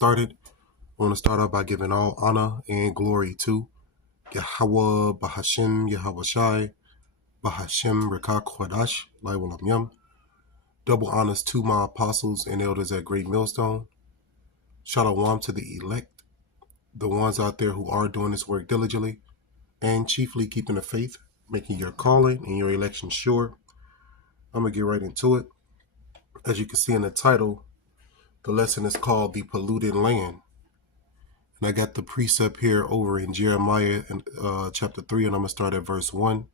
started, I want to start off by giving all honor and glory to Yahweh, Bahashem, Yahweh Shai, Bahashem, Rekak Kwadash, Laiwalam Yum. Double honors to my apostles and elders at Great Millstone. Shalom to the elect, the ones out there who are doing this work diligently, and chiefly keeping the faith, making your calling and your election sure. I'm going to get right into it. As you can see in the title, the lesson is called The Polluted Land. And I got the precept here over in Jeremiah chapter 3, and I'm going to start at verse 1.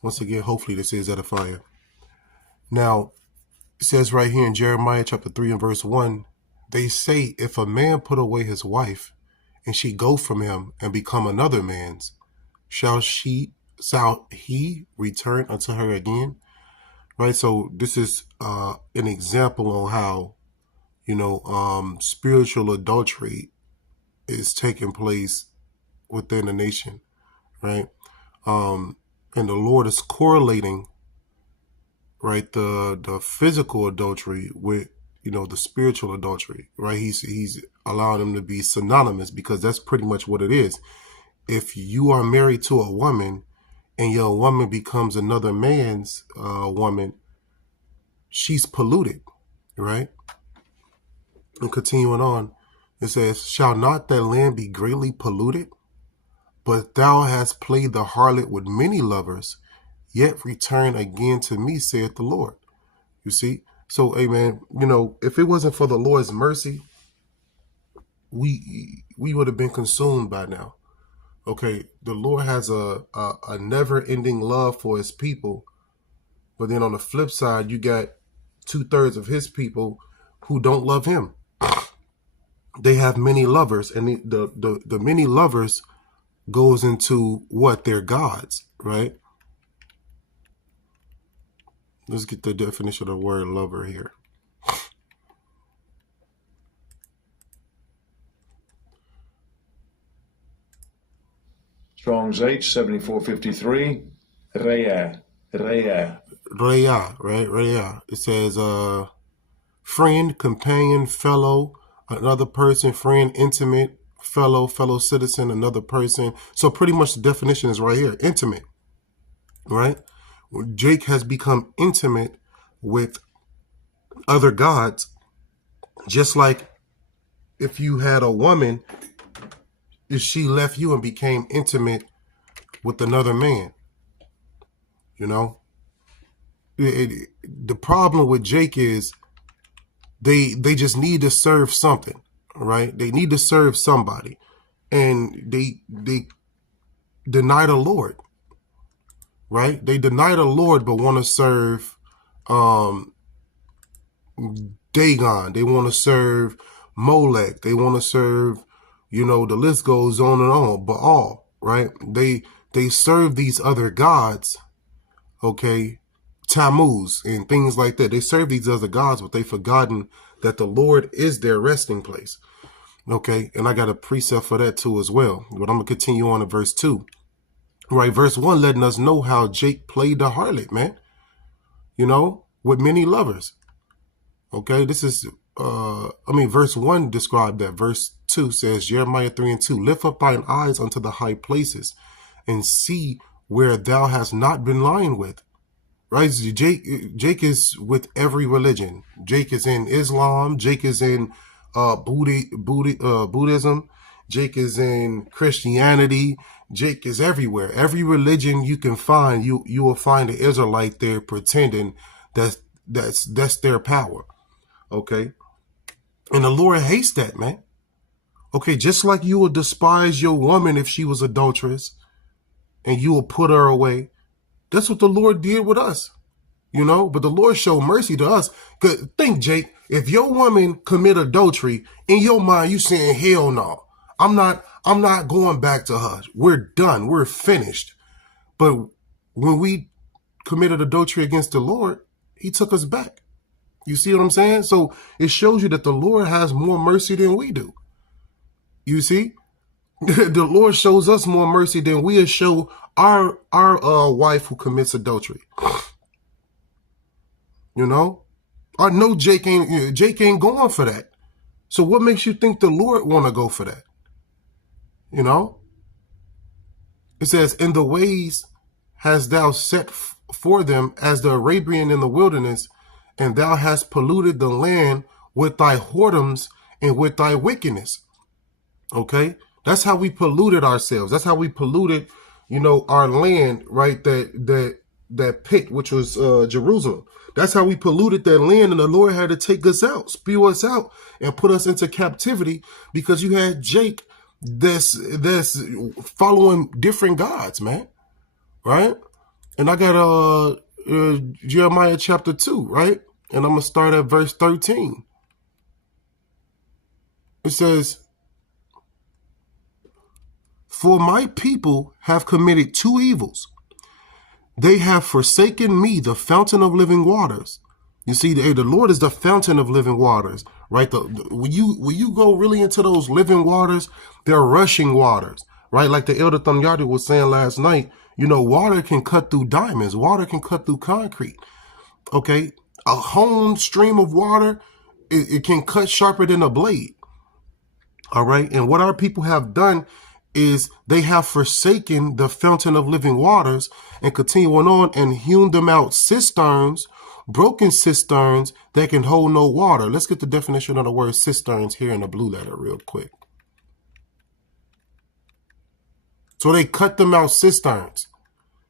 Once again, hopefully this is edifying. Now, it says right here in Jeremiah chapter 3 and verse 1, they say, if a man put away his wife, and she go from him and become another man's, shall he return unto her again? Right, so this is an example on how, spiritual adultery is taking place within the nation, right? And the Lord is correlating, right, the physical adultery with, the spiritual adultery, right? He's allowing them to be synonymous, because that's pretty much what it is. If you are married to a woman and your woman becomes another man's woman, she's polluted, right? And continuing on, it says, shall not that land be greatly polluted? But thou hast played the harlot with many lovers, yet return again to me, saith the Lord. You see? So, amen, if it wasn't for the Lord's mercy, we would have been consumed by now. Okay, the Lord has a never-ending love for his people, but then on the flip side, you got 2/3 of his people who don't love him. They have many lovers, and the many lovers goes into what? Their gods, right? Let's get the definition of the word lover here. Strong's H 7453. Rea. Raya, right? Raya. It says friend, companion, fellow, another person, friend, intimate, fellow citizen, another person. So pretty much the definition is right here, intimate, right? Jake has become intimate with other gods, just like if you had a woman, if she left you and became intimate with another man, the problem with Jake is they just need to serve something, right? They need to serve somebody, and they deny the Lord, right? They deny the Lord but want to serve Dagon. They want to serve Molech. They want to serve, the list goes on and on. Baal, right? They serve these other gods, okay, Tammuz and things like that. They serve these other gods, but they've forgotten that the Lord is their resting place. Okay, and I got a precept for that too as well. But I'm going to continue on to verse 2. Right, verse 1 letting us know how Jake played the harlot, man. With many lovers. Okay, this is, verse 1 described that. Verse 2 says, Jeremiah 3 and 2, lift up thine eyes unto the high places and see where thou hast not been lying with. Right? Jake is with every religion. Jake is in Islam. Jake is in Buddhism. Jake is in Christianity. Jake is everywhere. Every religion you can find, you will find an Israelite there pretending that's their power. Okay? And the Lord hates that, man. Okay, just like you would despise your woman if she was adulterous and you will put her away. That's what the Lord did with us, but the Lord showed mercy to us. Cause think, Jake, if your woman commit adultery, in your mind, you saying, hell no, I'm not going back to her. We're done. We're finished. But when we committed adultery against the Lord, he took us back. You see what I'm saying? So it shows you that the Lord has more mercy than we do. You see? The Lord shows us more mercy than we show our wife who commits adultery. I know Jake ain't going for that. So what makes you think the Lord want to go for that? You know, it says, in the ways hast thou set for them as the Arabian in the wilderness, and thou hast polluted the land with thy whoredoms and with thy wickedness. Okay, that's how we polluted ourselves. That's how we polluted, our land, right? That pit, which was Jerusalem. That's how we polluted that land, and the Lord had to take us out, spew us out, and put us into captivity because you had Jake that's following different gods, man, right? And I got Jeremiah chapter 2, right? And I'm gonna start at verse 13. It says, "For my people have committed two evils. They have forsaken me, the fountain of living waters." You see, the Lord is the fountain of living waters, right? When you go really into those living waters, they're rushing waters, right? Like the Elder Thamyadi was saying last night, water can cut through diamonds. Water can cut through concrete, okay? A home stream of water, it can cut sharper than a blade, all right? And what our people have done is they have forsaken the fountain of living waters and continuing on and hewn them out cisterns, broken cisterns that can hold no water. Let's get the definition of the word cisterns here in the blue letter real quick. So they cut them out cisterns.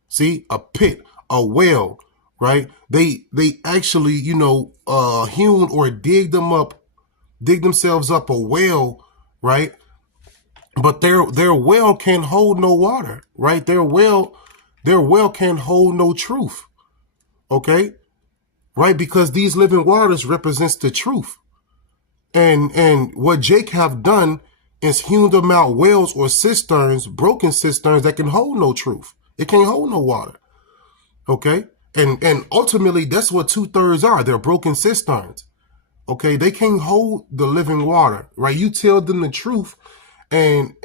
See, a pit, a well, right? They actually, hewn or dig themselves up a well, right? But their well can hold no water, right? Their well can hold no truth. Okay? Right? Because these living waters represents the truth. And what Jake have done is hewn them out wells or cisterns, broken cisterns that can hold no truth. It can't hold no water. Okay? And ultimately that's what 2/3 are. They're broken cisterns. Okay? They can't hold the living water, right? You tell them the truth, and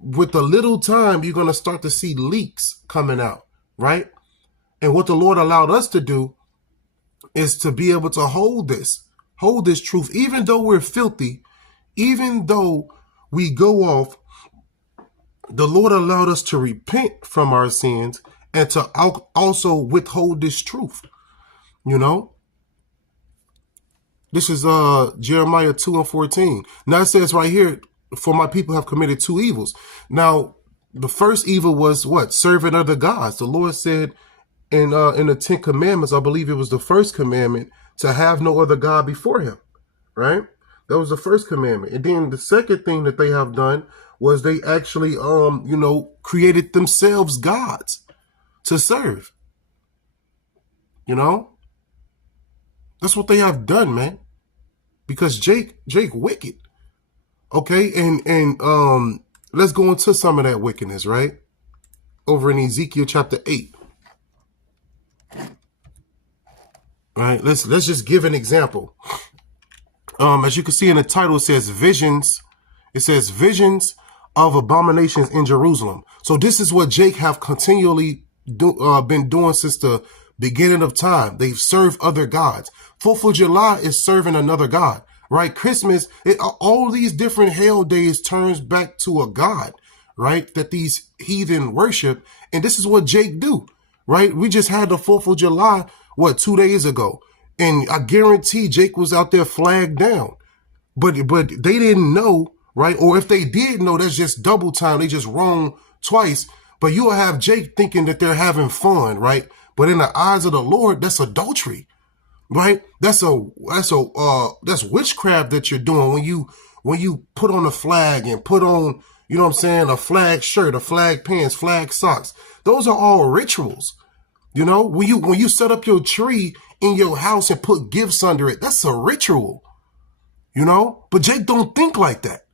with a little time, you're going to start to see leaks coming out, right? And what the Lord allowed us to do is to be able to hold this truth, even though we're filthy, even though we go off, the Lord allowed us to repent from our sins and to also withhold this truth, This is Jeremiah 2:14. Now it says right here, "For my people have committed two evils." Now, the first evil was what? Serving other gods. The Lord said in the 10 Commandments, I believe it was the first commandment, to have no other God before him, right? That was the first commandment. And then the second thing that they have done was they actually, created themselves gods to serve. That's what they have done, man. Because Jake wicked. Okay, and let's go into some of that wickedness, right? Over in Ezekiel chapter 8. All right, let's just give an example. As you can see in the title, it says visions. It says visions of abominations in Jerusalem. So this is what Jake have continually been doing since the beginning of time. They've served other gods. 4th of July is serving another god, right? Christmas, all these different hell days turns back to a god, right? That these heathen worship. And this is what Jake do, right? We just had the 4th of July, 2 days ago. And I guarantee Jake was out there flagged down. But they didn't know, right? Or if they did know, that's just double time. They just wrong twice. But you'll have Jake thinking that they're having fun, right? But in the eyes of the Lord, that's adultery, right? That's witchcraft that you're doing when you put on a flag and put on, a flag shirt, a flag pants, flag socks. Those are all rituals. When you set up your tree in your house and put gifts under it, that's a ritual. But Jake don't think like that.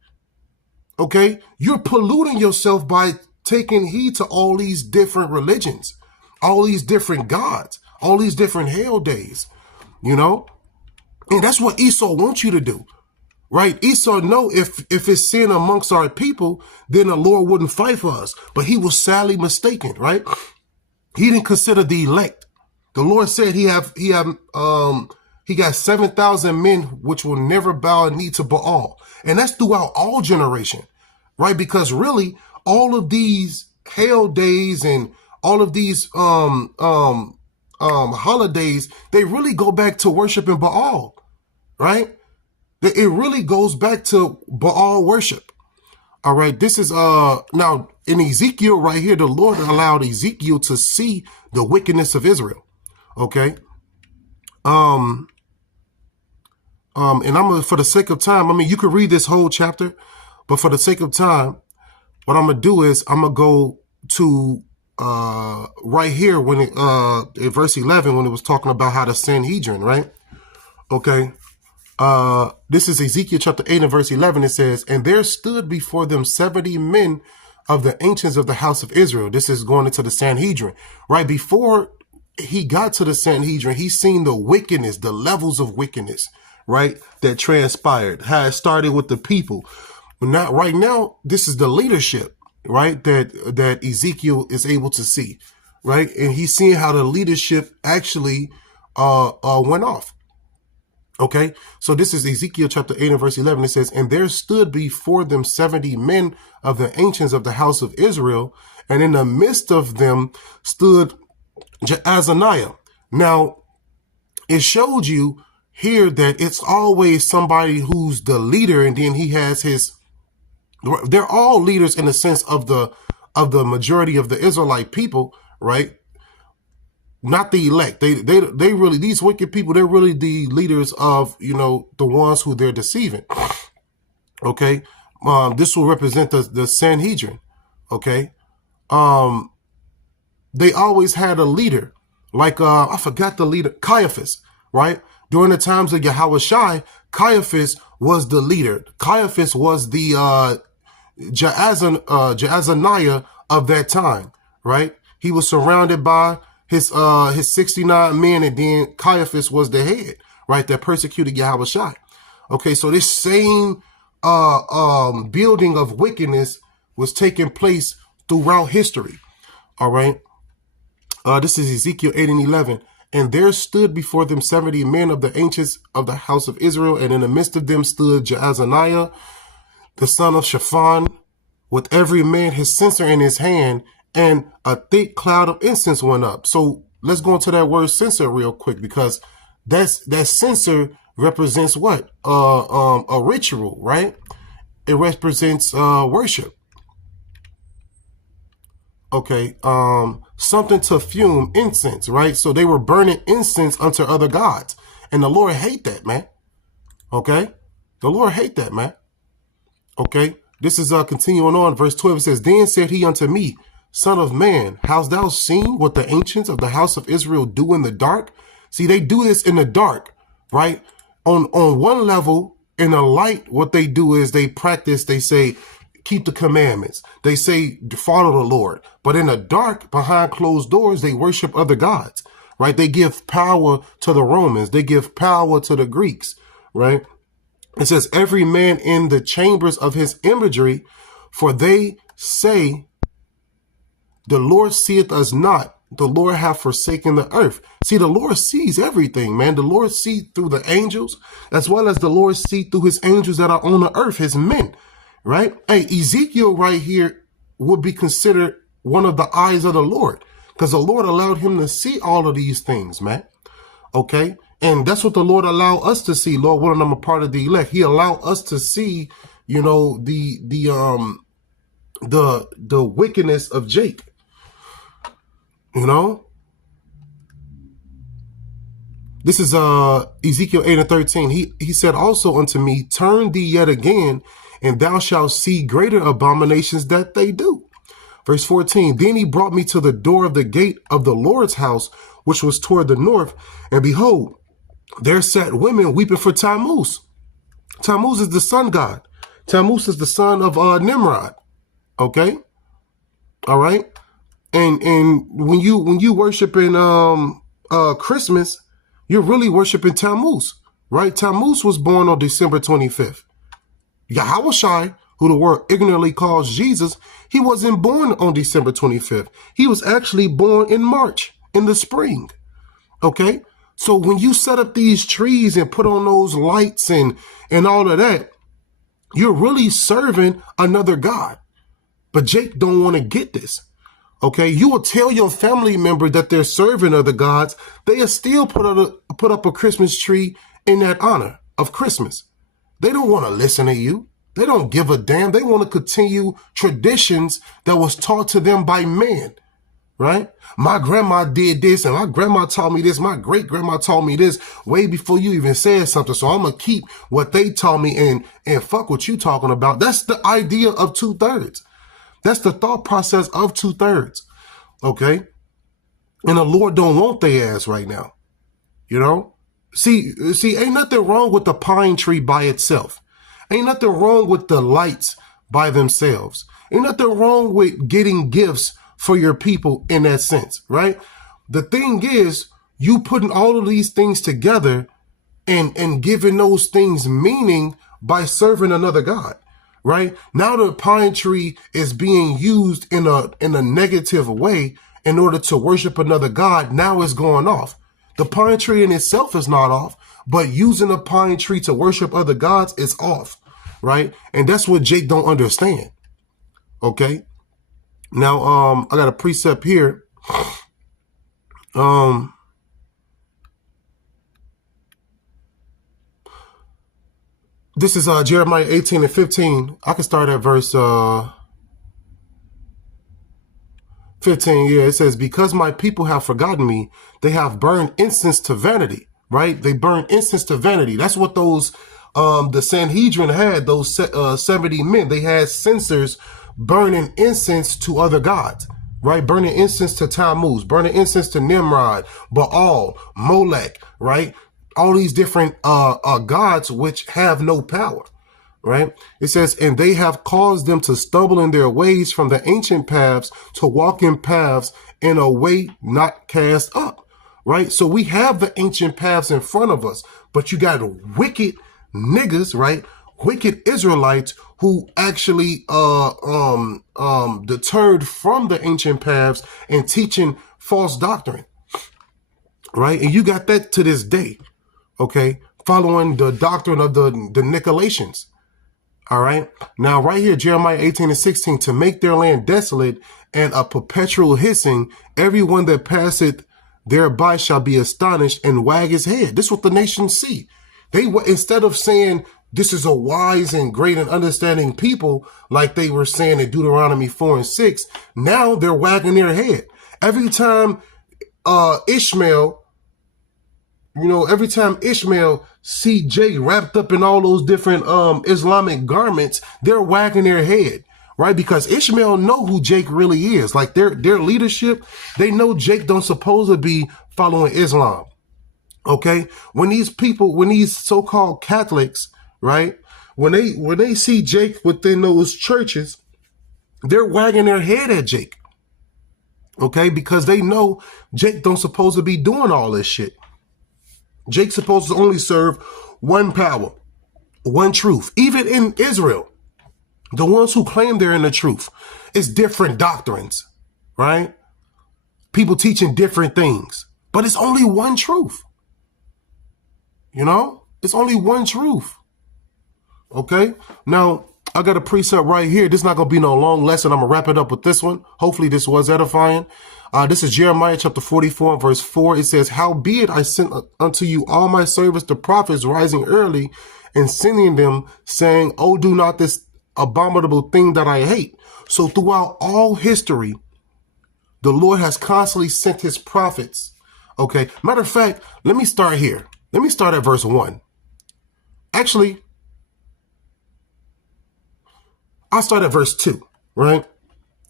Okay? You're polluting yourself by taking heed to all these different religions, all these different gods, all these different hell days, and that's what Esau wants you to do, right? Esau know if it's sin amongst our people, then the Lord wouldn't fight for us, but he was sadly mistaken, right? He didn't consider the elect. The Lord said he He got 7,000 men which will never bow a knee to Baal. And that's throughout all generation, right? Because really all of these hell days and all of these holidays, they really go back to worshiping Baal, right? It really goes back to Baal worship. All right. This is now in Ezekiel right here, the Lord allowed Ezekiel to see the wickedness of Israel. Okay. And I'm gonna, for the sake of time, I mean, you could read this whole chapter, but for the sake of time, what I'm gonna do is I'm gonna go to right here when it in verse 11 when it was talking about how the Sanhedrin, right? Okay. This is Ezekiel chapter 8 and verse 11. It says, and there stood before them 70 men of the ancients of the house of Israel. This is going into the Sanhedrin, right? Before he got to the Sanhedrin, he's seen the wickedness, the levels of wickedness, right? That transpired, how it started with the people. But not right now, this is the leadership, right? That Ezekiel is able to see, right? And he's seeing how the leadership actually, went off. Okay, so this is Ezekiel chapter 8 and verse 11. It says, and there stood before them 70 men of the ancients of the house of Israel, and in the midst of them stood Jaazaniah. Now, it showed you here that it's always somebody who's the leader, and then he has his, they're all leaders in the sense of the majority of the Israelite people, right? Not the elect. They really, these wicked people, they're really the leaders of, the ones who they're deceiving. Okay. This will represent the Sanhedrin. Okay. They always had a leader, like, I forgot the leader, Caiaphas, right? During the times of Yahushua, Caiaphas was the leader. Caiaphas was the, Jaazaniah of that time, right? He was surrounded by his 69 men, and then Caiaphas was the head, right? That persecuted Yahushua. Okay, so this same building of wickedness was taking place throughout history. All right. This is Ezekiel 8 and 11. And there stood before them 70 men of the ancients of the house of Israel, and in the midst of them stood Jaazaniah, the son of Shaphan, with every man his censer in his hand, and a thick cloud of incense went up. So let's go into that word censer real quick, because that censer represents what? A ritual, right? It represents worship. Okay, something to fume, incense, right? So they were burning incense unto other gods, and the Lord hate that, man. Okay, the Lord hate that, man. Okay, this is continuing on. Verse 12 says, then said he unto me, son of man, hast thou seen what the ancients of the house of Israel do in the dark? See, they do this in the dark, right? On one level, in the light, what they do is they practice, they say, keep the commandments. They say, follow the Lord. But in the dark, behind closed doors, they worship other gods, right? They give power to the Romans. They give power to the Greeks, right? It says, every man in the chambers of his imagery, for they say, the Lord seeth us not. The Lord hath forsaken the earth. See, the Lord sees everything, man. The Lord sees through the angels, as well as the Lord sees through his angels that are on the earth, his men, right? Hey, Ezekiel right here would be considered one of the eyes of the Lord, because the Lord allowed him to see all of these things, man. Okay. And that's what the Lord allowed us to see. Lord, when I'm a part of the elect, he allowed us to see, the wickedness of Jake. This is Ezekiel 8 and 13. He said also unto me, turn thee yet again, and thou shalt see greater abominations that they do. Verse 14, then he brought me to the door of the gate of the Lord's house, which was toward the north, and behold, there sat women weeping for Tammuz. Tammuz is the sun god. Tammuz is the son of Nimrod. Okay, all right. And when you worship in Christmas, you're really worshiping Tammuz, right? Tammuz was born on December 25th. Yahushua, who the world ignorantly calls Jesus, he wasn't born on December 25th. He was actually born in March, in the spring. Okay, So when you set up these trees and put on those lights and all of that, you're really serving another God. But Jake don't want to get this. Okay, you will tell your family member that they're serving other gods. They'll still put up a Christmas tree in that honor of Christmas. They don't want to listen to you. They don't give a damn. They want to continue traditions that was taught to them by man, right? My grandma did this and my grandma taught me this. My great grandma taught me this way before you even said something. So I'm going to keep what they taught me and fuck what you talking about. That's the idea of 2/3. That's the thought process of 2/3. Okay. And the Lord don't want their ass right now. You know, see, ain't nothing wrong with the pine tree by itself. Ain't nothing wrong with the lights by themselves. Ain't nothing wrong with getting gifts for your people in that sense, right? The thing is, you putting all of these things together and giving those things meaning by serving another God. Right now, the pine tree is being used in a negative way in order to worship another God. Now it's going off. The pine tree in itself is not off, but using a pine tree to worship other gods is off. Right. And that's what Jake don't understand. OK, now, I got a precept here. This is Jeremiah 18:15. I can start at verse 15. Yeah, it says, because my people have forgotten me, they have burned incense to vanity, right? They burned incense to vanity. That's what those, the Sanhedrin had, those 70 men. They had censers burning incense to other gods, right? Burning incense to Tammuz, burning incense to Nimrod, Baal, Molech, right? All these different gods which have no power, right? It says, and they have caused them to stumble in their ways from the ancient paths to walk in paths in a way not cast up, right? So we have the ancient paths in front of us, but you got wicked niggas, right? Wicked Israelites who actually deterred from the ancient paths and teaching false doctrine, right? And you got that to this day. Okay, following the doctrine of the Nicolaitans. All right. Now, right here, Jeremiah 18:16, to make their land desolate and a perpetual hissing, everyone that passeth thereby shall be astonished and wag his head. This is what the nations see. They instead of saying this is a wise and great and understanding people, like they were saying in Deuteronomy 4:6, now they're wagging their head. Every time Ishmael see Jake wrapped up in all those different Islamic garments, they're wagging their head, right? Because Ishmael know who Jake really is. Like their leadership, they know Jake don't supposed to be following Islam. Okay, when these so-called Catholics, right, when they see Jake within those churches, they're wagging their head at Jake. Okay, because they know Jake don't supposed to be doing all this shit. Jake's supposed to only serve one power, one truth. Even in Israel, the ones who claim they're in the truth, it's different doctrines, right? People teaching different things, but it's only one truth. You know, it's only one truth. Okay. Now I got a precept right here. This is not going to be no long lesson. I'm going to wrap it up with this one. Hopefully this was edifying. This is Jeremiah chapter 44, verse 4. It says, howbeit I sent unto you all my servants, the prophets, rising early and sending them, saying, oh, do not this abominable thing that I hate. So throughout all history, the Lord has constantly sent his prophets. Okay. Matter of fact, let me start here. Let me start at verse 1. Actually, I'll start at verse 2, right?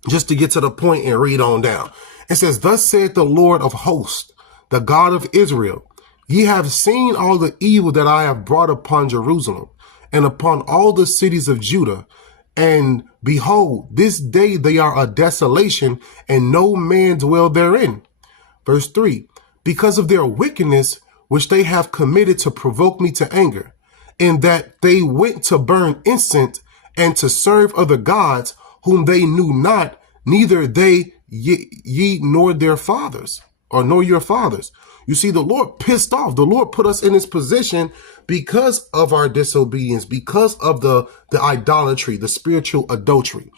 Just to get to the point and read on down. It says, thus saith the Lord of hosts, the God of Israel, ye have seen all the evil that I have brought upon Jerusalem and upon all the cities of Judah. And behold, this day they are a desolation and no man dwell therein. Verse 3, because of their wickedness, which they have committed to provoke me to anger, in that they went to burn incense and to serve other gods whom they knew not, neither they ye nor their fathers, or nor your fathers. You see, the Lord pissed off. The Lord put us in this position because of our disobedience, because of the idolatry, the spiritual adultery.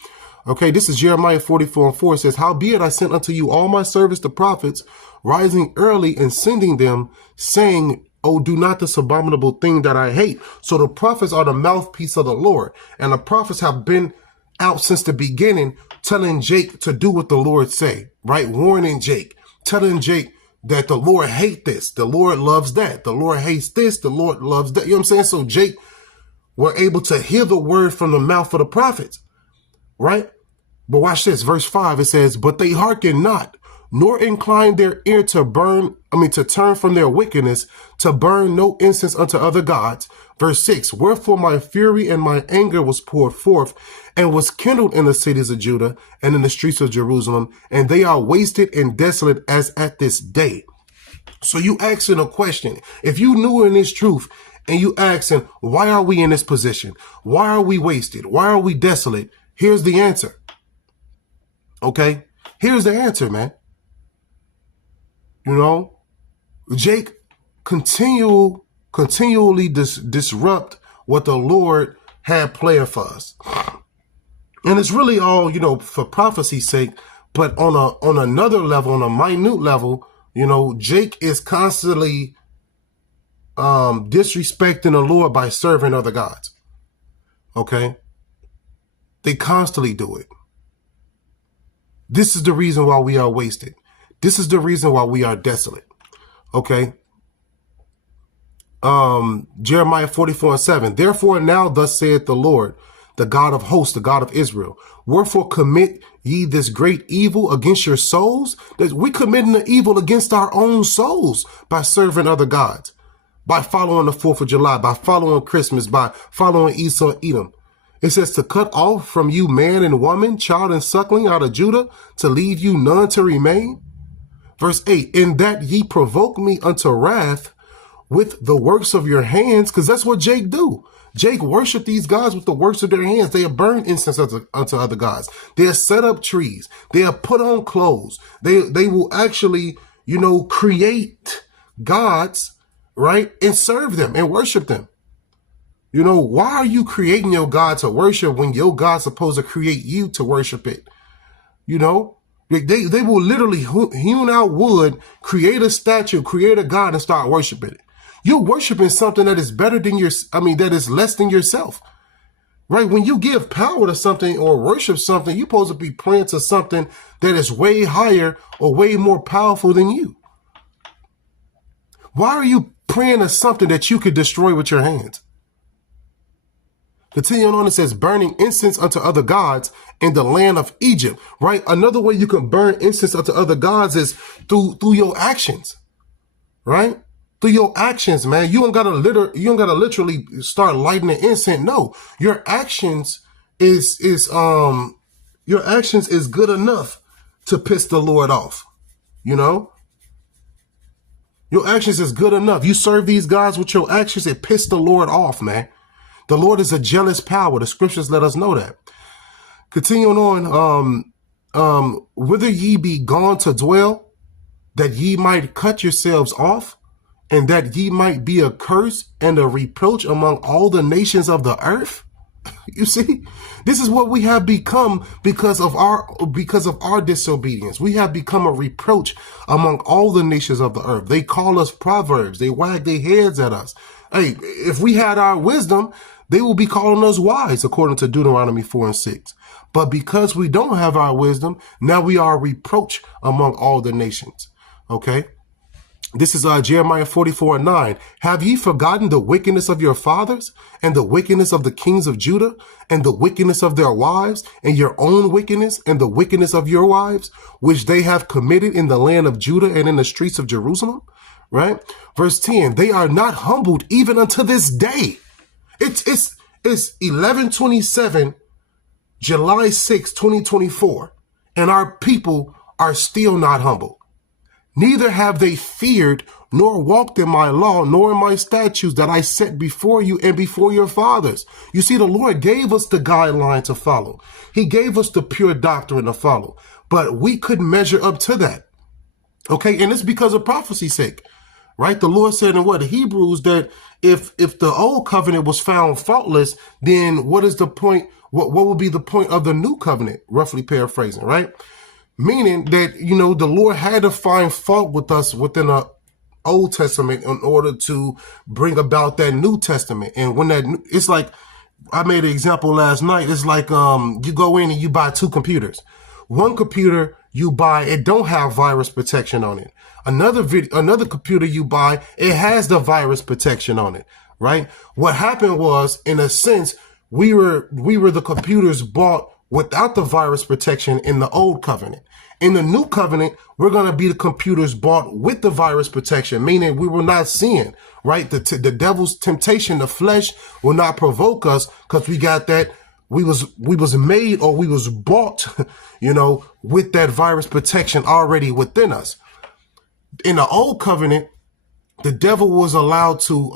Okay, this is Jeremiah 44:4. It says, howbeit I sent unto you all my servants, the prophets, rising early and sending them, saying, oh, do not this abominable thing that I hate. So the prophets are the mouthpiece of the Lord. And the prophets have been out since the beginning, telling Jake to do what the Lord say, right? Warning Jake, telling Jake that the Lord hate this. The Lord loves that. The Lord hates this. The Lord loves that. You know what I'm saying? So Jake were able to hear the word from the mouth of the prophets, right? But watch this, verse 5, it says, but they hearken not, nor incline their ear to turn from their wickedness, to burn no incense unto other gods. Verse 6, wherefore my fury and my anger was poured forth, and was kindled in the cities of Judah and in the streets of Jerusalem, and they are wasted and desolate as at this day. So you asking a question, if you knew in this truth, and you asking, why are we in this position? Why are we wasted? Why are we desolate? Here's the answer. Okay, here's the answer, man. You know, Jake continually disrupt what the Lord had planned for us. And it's really all, for prophecy's sake, but on another level, on a minute level, Jake is constantly disrespecting the Lord by serving other gods. Okay? They constantly do it. This is the reason why we are wasted. This is the reason why we are desolate. Okay. Jeremiah 44:7. Therefore now thus saith the Lord, the God of hosts, the God of Israel. Wherefore commit ye this great evil against your souls? That we committing the evil against our own souls by serving other gods, by following the 4th of July, by following Christmas, by following Esau, Edom. It says to cut off from you man and woman, child and suckling out of Judah, to leave you none to remain. Verse 8, in that ye provoke me unto wrath with the works of your hands, because that's what Jake do. Jake worship these gods with the works of their hands. They have burned incense unto other gods. They have set up trees. They have put on clothes. They will actually, create gods, right, and serve them and worship them. Why are you creating your God to worship when your God's supposed to create you to worship it? They will literally hewn out wood, create a statue, create a God, and start worshiping it. You're worshiping something that is better than that is less than yourself, right? When you give power to something or worship something, you're supposed to be praying to something that is way higher or way more powerful than you. Why are you praying to something that you could destroy with your hands? Continuing on, it says, burning incense unto other gods in the land of Egypt, right? Another way you can burn incense unto other gods is through your actions, right? Through your actions, man. You don't gotta literally start lighting the incense. No, your actions is good enough to piss the Lord off. Your actions is good enough. You serve these gods with your actions, it piss the Lord off, man. The Lord is a jealous power. The scriptures let us know that. Continuing on, whither ye be gone to dwell, that ye might cut yourselves off, and that ye might be a curse and a reproach among all the nations of the earth. You see, this is what we have become because of our disobedience. We have become a reproach among all the nations of the earth. They call us proverbs. They wag their heads at us. Hey, if we had our wisdom, they will be calling us wise, according to Deuteronomy 4:6. But because we don't have our wisdom, now we are a reproach among all the nations. Okay. This is Jeremiah 44:9. Have ye forgotten the wickedness of your fathers, and the wickedness of the kings of Judah, and the wickedness of their wives, and your own wickedness, and the wickedness of your wives, which they have committed in the land of Judah and in the streets of Jerusalem? Right? Verse 10, they are not humbled even unto this day. It's 11/27, July 6, 2024, and our people are still not humble. Neither have they feared nor walked in my law, nor in my statutes that I set before you and before your fathers. You see, the Lord gave us the guideline to follow. He gave us the pure doctrine to follow, but we couldn't measure up to that. Okay. And it's because of prophecy's sake. right? The Lord said in what? The Hebrews, that if the old covenant was found faultless, then what is the point? What will be the point of the new covenant? Roughly paraphrasing, right? Meaning that, the Lord had to find fault with us within the Old Testament in order to bring about that New Testament. And when it's like, I made an example last night. It's like, you go in and you buy two computers. One computer you buy, it don't have virus protection on it. Another computer you buy, it has the virus protection on it, right? What happened was, in a sense, we were the computers bought without the virus protection in the old covenant. In the new covenant, we're going to be the computers bought with the virus protection, meaning we will not sin, right? The devil's temptation, the flesh will not provoke us, because we got that. We was made, or we was bought, with that virus protection already within us. In the old covenant, the devil was allowed to,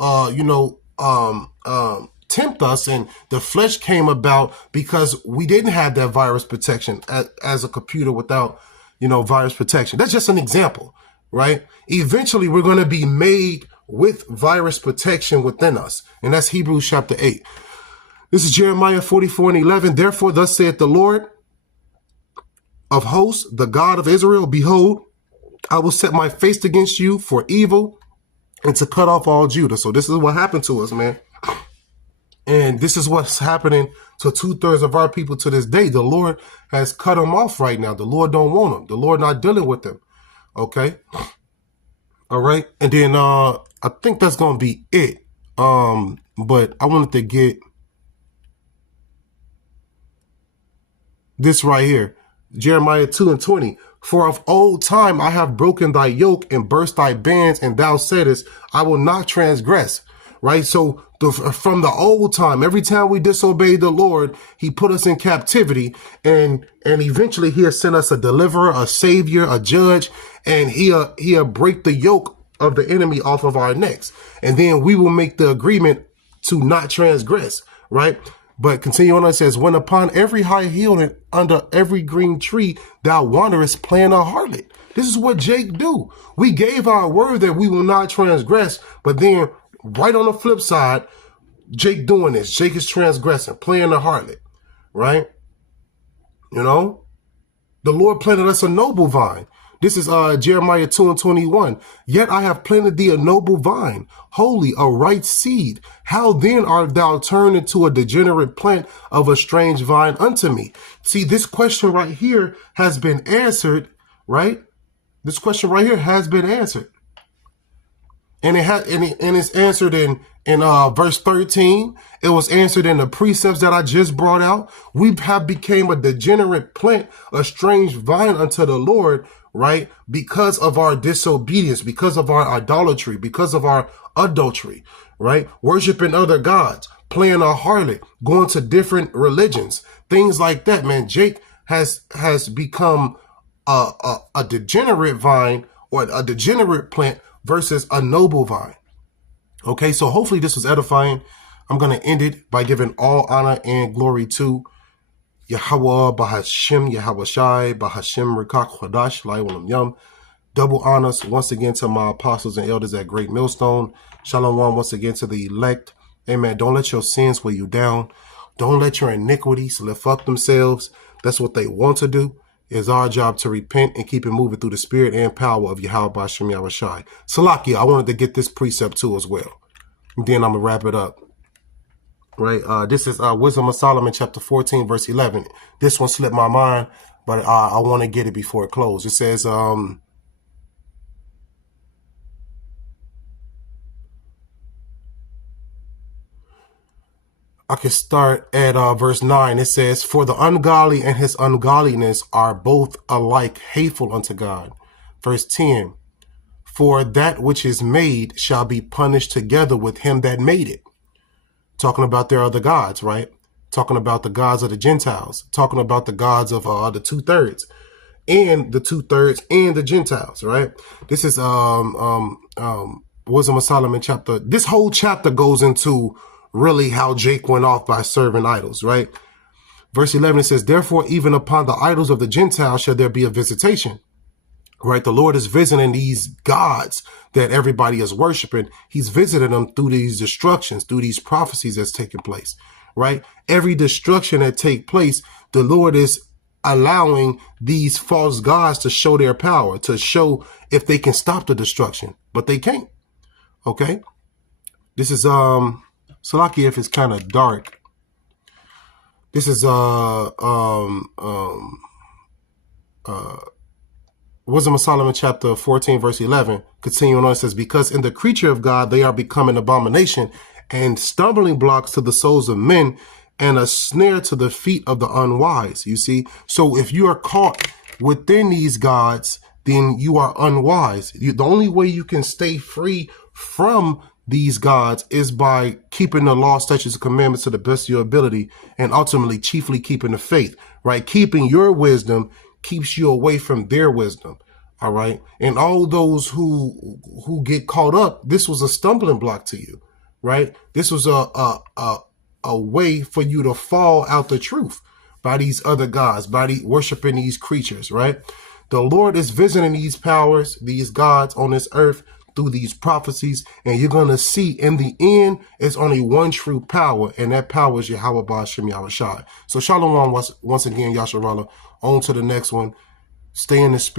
tempt us, and the flesh came about because we didn't have that virus protection as a computer without, virus protection. That's just an example, right? Eventually, we're going to be made with virus protection within us. And that's Hebrews chapter 8. This is Jeremiah 44:11. Therefore, thus saith the Lord of hosts, the God of Israel, behold, I will set my face against you for evil and to cut off all Judah. So this is what happened to us, man. And this is what's happening to 2/3 of our people to this day. The Lord has cut them off right now. The Lord don't want them. The Lord not dealing with them. Okay. All right. And then I think that's going to be it. But I wanted to get this right here. Jeremiah 2:20. For of old time I have broken thy yoke and burst thy bands, and thou saidest, I will not transgress. Right? So from the old time, every time we disobeyed the Lord, he put us in captivity, and eventually he'll send us a deliverer, a savior, a judge, and he'll break the yoke of the enemy off of our necks. And then we will make the agreement to not transgress, right? But continue on, it says, when upon every high hill and under every green tree thou wanderest playing a harlot. This is what Jake do. We gave our word that we will not transgress, but then right on the flip side, Jake doing this. Jake is transgressing, playing the harlot, right? The Lord planted us a noble vine. This is Jeremiah 2:21. Yet I have planted thee a noble vine, holy, a right seed. How then art thou turned into a degenerate plant of a strange vine unto me? See, this question right here has been answered, right? This question right here has been answered. And it's answered in verse 13. It was answered in the precepts that I just brought out. We have became a degenerate plant, a strange vine unto the Lord, right? Because of our disobedience, because of our idolatry, because of our adultery, right? Worshiping other gods, playing a harlot, going to different religions, things like that, man. Jake has become a degenerate vine, or a degenerate plant, versus a noble vine. Okay, so hopefully this was edifying. I'm going to end it by giving all honor and glory to Yahweh, Bahashim, Yahweh Shai, Bahashim, Rikak, Hadash, Laiwalam Yum. Double honors once again to my apostles and elders at Great Millstone. Shalom once again to the elect. Amen. Don't let your sins weigh you down. Don't let your iniquities lift up themselves. That's what they want to do. It's our job to repent and keep it moving through the spirit and power of Yahweh Bashem Yahweh Shai. Salakia, I wanted to get this precept too as well. And then I'm going to wrap it up. Right. This is Wisdom of Solomon, chapter 14, verse 11. This one slipped my mind, but I want to get it before it closes. It says, I can start at verse 9. It says, for the ungodly and his ungodliness are both alike hateful unto God. Verse 10, for that which is made shall be punished together with him that made it. Talking about their other gods, right? Talking about the gods of the Gentiles. Talking about the gods of the 2/3. And the 2/3 and the Gentiles, right? This is Wisdom of Solomon chapter. This whole chapter goes into really how Jake went off by serving idols, right? Verse 11, it says, therefore, even upon the idols of the Gentiles shall there be a visitation. right? The Lord is visiting these gods that everybody is worshiping. He's visiting them through these destructions, through these prophecies that's taking place, right? Every destruction that take place, the Lord is allowing these false gods to show their power, to show if they can stop the destruction, but they can't. Okay. This is, Salaki, if it's kind of dark. This is, Wisdom of Solomon chapter 14 verse 11, continuing on, it says, because in the creature of God they are become an abomination and stumbling blocks to the souls of men and a snare to the feet of the unwise. You see, so if you are caught within these gods, then you are unwise. The only way you can stay free from these gods is by keeping the law, statutes, and commandments to the best of your ability, and ultimately chiefly keeping the faith, right? Keeping your wisdom keeps you away from their wisdom. All right. And all those who get caught up, this was a stumbling block to you, right? This was a way for you to fall out the truth by these other gods, by worshiping these creatures, right? The Lord is visiting these powers, these gods on this earth through these prophecies, and you're going to see in the end, it's only one true power, and that power is Yahweh Ba'ashem Yahushai. So shalom once again, Yasharallah. On to the next one. Stay in the spirit.